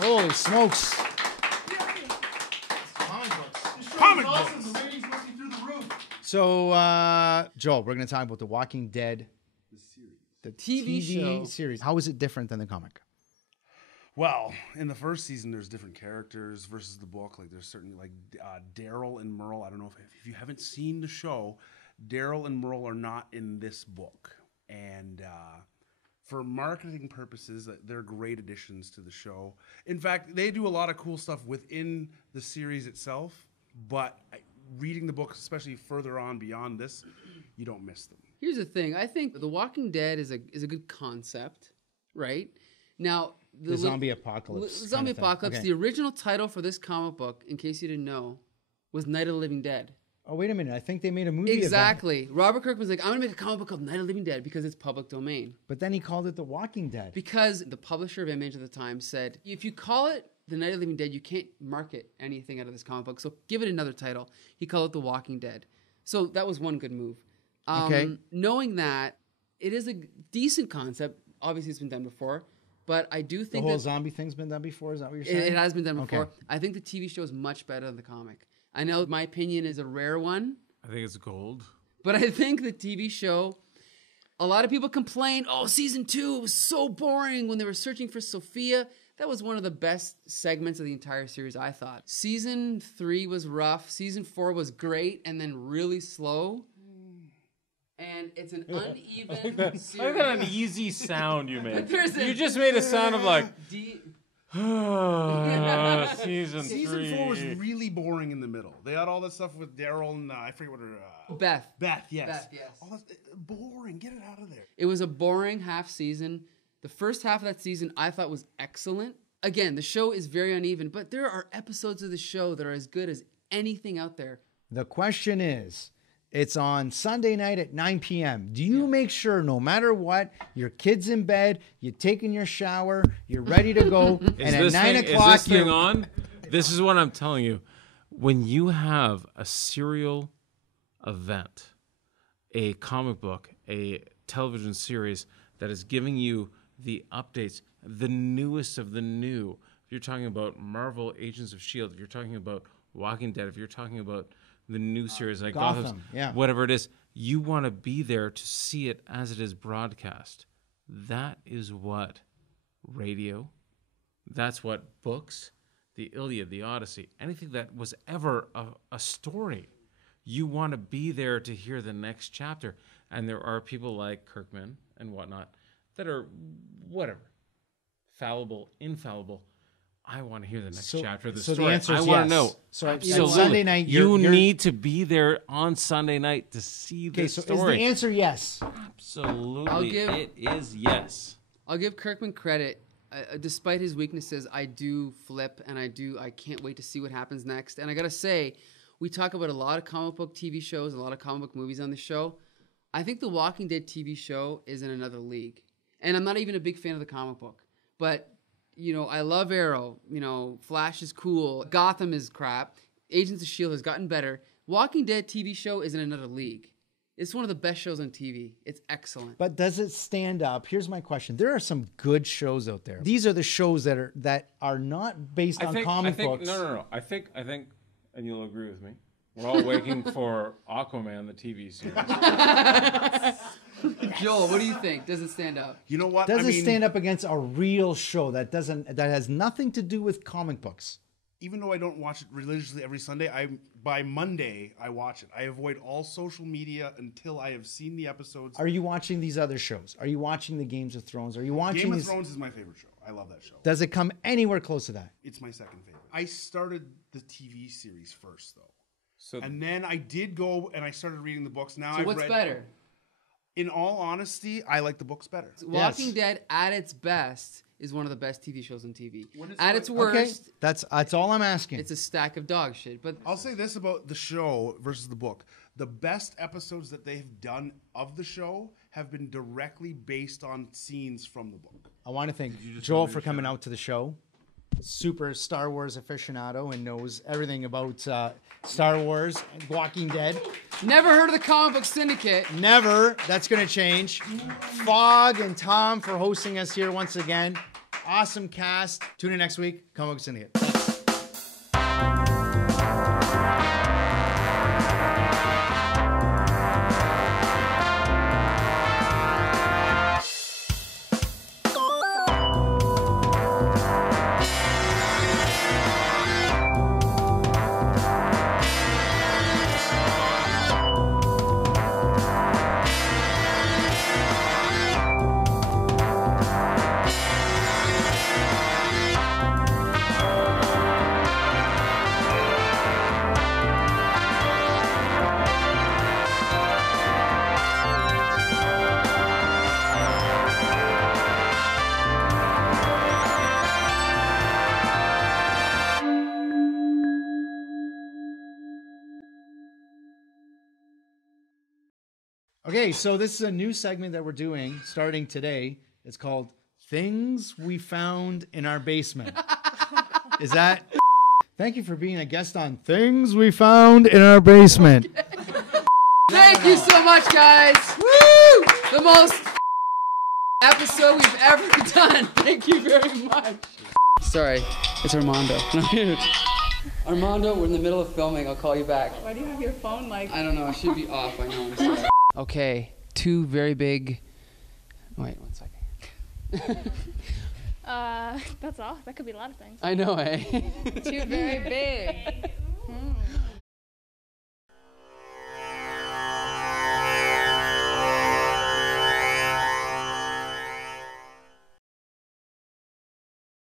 Holy smokes. Comic books. The ratings must be through the roof. So, Joel, we're going to talk about The Walking Dead. The TV show. series. How is it different than the comic? Well, in the first season, there's different characters versus the book. Like there's certain like Daryl and Merle. I don't know if you haven't seen the show, Daryl and Merle are not in this book, and for marketing purposes, they're great additions to the show. In fact, they do a lot of cool stuff within the series itself, but reading the books, especially further on beyond this, you don't miss them. Here's the thing. I think The Walking Dead is a good concept, right? Now, The zombie apocalypse. Zombie apocalypse. Okay. The original title for this comic book, in case you didn't know, was Night of the Living Dead. Oh, wait a minute. I think they made a movie Exactly. Robert Kirkman was like, I'm going to make a comic book called Night of the Living Dead because it's public domain. But then he called it The Walking Dead. Because the publisher of Image at the time said, if you call it The Night of the Living Dead, you can't market anything out of this comic book, so give it another title. He called it The Walking Dead. So that was one good move. Okay. Knowing that, it is a decent concept. Obviously, it's been done before. But I do think the whole zombie thing's been done before? Is that what you're saying? It has been done before. Okay. I think the TV show is much better than the comic. I know my opinion is a rare one. I think it's gold. But I think the TV show, a lot of people complain, oh, season 2 was so boring when they were searching for Sophia. That was one of the best segments of the entire series, I thought. Season 3 was rough. Season 4 was great and then really slow. And it's an uneven series. Look at an easy sound you made. You just made a sound of like, season 3. Season 4 was really boring in the middle. They had all that stuff with Daryl and I forget what her... Beth. Beth, yes. Beth, yes. All that, boring. Get it out of there. It was a boring half season. The first half of that season I thought was excellent. Again, the show is very uneven, but there are episodes of the show that are as good as anything out there. The question is, it's on Sunday night at 9 p.m. Do you make sure, no matter what, your kid's in bed, you're taking your shower, you're ready to go, and at 9 o'clock... Is this thing on? This is what I'm telling you. When you have a serial event, a comic book, a television series that is giving you the updates, the newest of the new, if you're talking about Marvel Agents of S.H.I.E.L.D., if you're talking about Walking Dead, if you're talking about the new series like Gotham, whatever it is, you want to be there to see it as it is broadcast. That is what radio, that's what books, the Iliad, the Odyssey, anything that was ever a story. You want to be there to hear the next chapter. And there are people like Kirkman and whatnot that are whatever, fallible, infallible. I want to hear the next chapter of the story. The answer is I want to know. So absolutely. Sunday night, you need to be there on Sunday night to see the story. Is the answer yes? Absolutely. It is yes. I'll give Kirkman credit. Despite his weaknesses, I do flip, and I can't wait to see what happens next. And I got to say, we talk about a lot of comic book TV shows, a lot of comic book movies on the show. I think the Walking Dead TV show is in another league. And I'm not even a big fan of the comic book. But, you know, I love Arrow. You know, Flash is cool. Gotham is crap. Agents of S.H.I.E.L.D. has gotten better. Walking Dead TV show is in another league. It's one of the best shows on TV. It's excellent. But does it stand up? Here's my question. There are some good shows out there. These are the shows that are not based on comic books. No. I think, and you'll agree with me, we're all waiting for Aquaman, the TV series. Joel, what do you think? Does it stand up? You know what? Does it stand up against a real show that has nothing to do with comic books? Even though I don't watch it religiously every Sunday, by Monday I watch it. I avoid all social media until I have seen the episodes. Are you watching these other shows? Are you watching the Games of Thrones? Are you watching Game of Thrones is my favorite show. I love that show. Does it come anywhere close to that? It's my second favorite. I started the TV series first, though. And then I did go and I started reading the books. Now what's better? In all honesty, I like the books better. Walking Dead at its best is one of the best TV shows on TV. At its worst, that's all I'm asking. It's a stack of dog shit. But I'll say this about the show versus the book. The best episodes that they've done of the show have been directly based on scenes from the book. I want to thank Joel for coming out to the show. Super Star Wars aficionado and knows everything about Star Wars and Walking Dead. Never heard of the Comic Book Syndicate. Never. That's going to change. Fogg and Tom for hosting us here once again. awesome cast. Tune in next week. Comic Book Syndicate. Okay, so this is a new segment that we're doing starting today. It's called Things We Found in Our Basement. Is that? Thank you for being a guest on Things We Found in Our Basement. Thank you so much, guys. Woo! The most episode we've ever done. Thank you very much. Sorry, it's Armando. Armando, we're in the middle of filming. I'll call you back. Why do you have your phone like? I don't know. It should be off. I know. I'm sorry. Okay, two very big. Wait, 1 second. That's all. That could be a lot of things. I know, eh? Two very big.